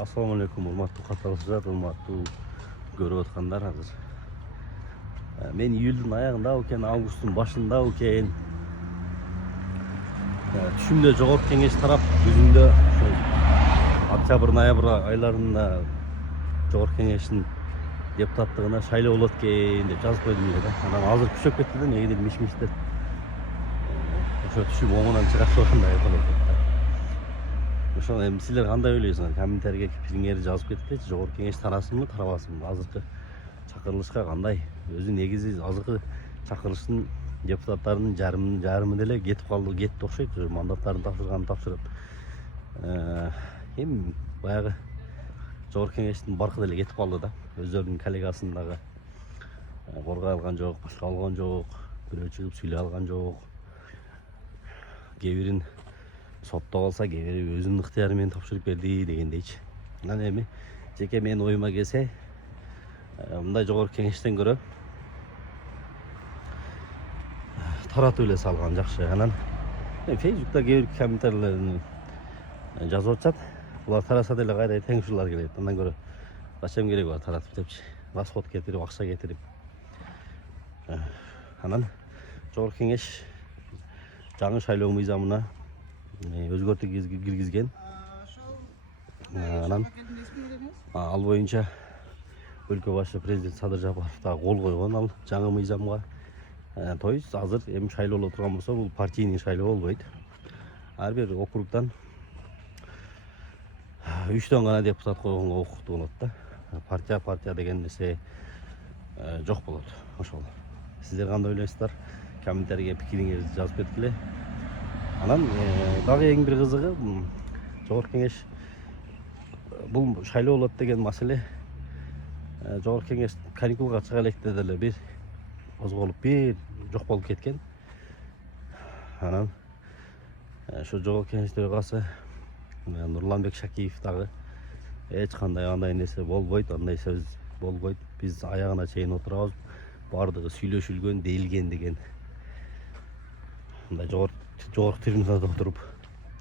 Assalamu alaikum, урматтуу катнашчылар, урматтуу көрүп аткандар. Азыр мен июлдун аягында экен, августтун башында экен. Түшүмдө жогорку кеңеш тарап жүзүндө октябрь, ноябрь айларында жогорку кеңештин депутаттыгына шайлоо болот экен деп жазып койдум эле да. Анан азыр күчөп кетти да, негедир миш-миштер. Ошо түшүм оңунан чыгат болгондой болот да. Ошол эми силер кандай ойлойсуңар? Комментарийге пикириңерди жазып кеткилечи. Жогорку кеңеш тарасынбы, тарабасынбы? Азыркы чакырылышка кандай? Өзү негизи азыркы чакырылыштын депутаттарынын жарымы деле кетип калды, кетти окшойт. Мандаттарын тапшырганын тапшырып. Эми баягы жогорку кеңештин баркы деле кетип калды да. Өздөрүнүн коллегасын дагы коргой алган жок, башка алган жок. Бирөө чыгып сүйлөй алган жок. Кээ бирин соттоп алса, кээ бири өзүнүн ыктыяры менен тапшырып берди дегендейчи. Анан эми жеке менин оюма келсе, мындай жогорку кеңештен көрө таратып эле салган жакшы. Анан Facebook'та кээ бир комментарийлерин жазып атышат. Булар тараса деле кайра тең ушулар келет. Андан көрө качан керек бар таратып депчи. Расход кетирип, акча кетирип. Анан жогорку кеңеш жаңы шайлоо мыйзамына өзгөртүү киргизген. Анан ал боюнча өлкө башы президент Садыр Жапаров да кол койгон ал жаңы мыйзамга. То есть азыр эми шайлоо боло турган болсо, бул партийный шайлоо болбойт. Ар бир округдан 3төн гана депутат койгонго укуктуу болот да. Партия деген нерсе жок болот. Ошол. Сиздер кандай ойлойсуздар? Комментарийге пикириңерди жазып кеткиле. Анан дагы эң бир кызыгы, жогорку кеңеш бул шайлоо болот деген маселе жогорку кеңеш каникулга чыга электе деле бир козголуп, бир жок болуп кеткен. Анан ошо жогорку кеңеш төрагасы Нурланбек Шакиев дагы эч кандай андай нерсе болбойт, андай сөз болбойт. Биз аягына чейин отурабыз. Бардыгы сүйлөшүлгөн, дейилген деген. Мындай жогорку трибунада отуруп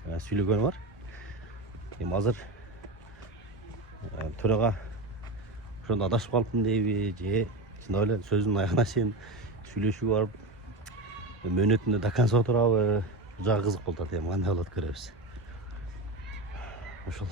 сүйлөгөнү бар. Эми азыр төрага ошондо адашып калыптын дейби, же чындап эле сөзүнүн аягына чейин сүйлөшүүгө барып мөөнөтүндө до конца отурабы? Жагы кызык болуп атат. Эми кандай болот көрөбүз. Ошол.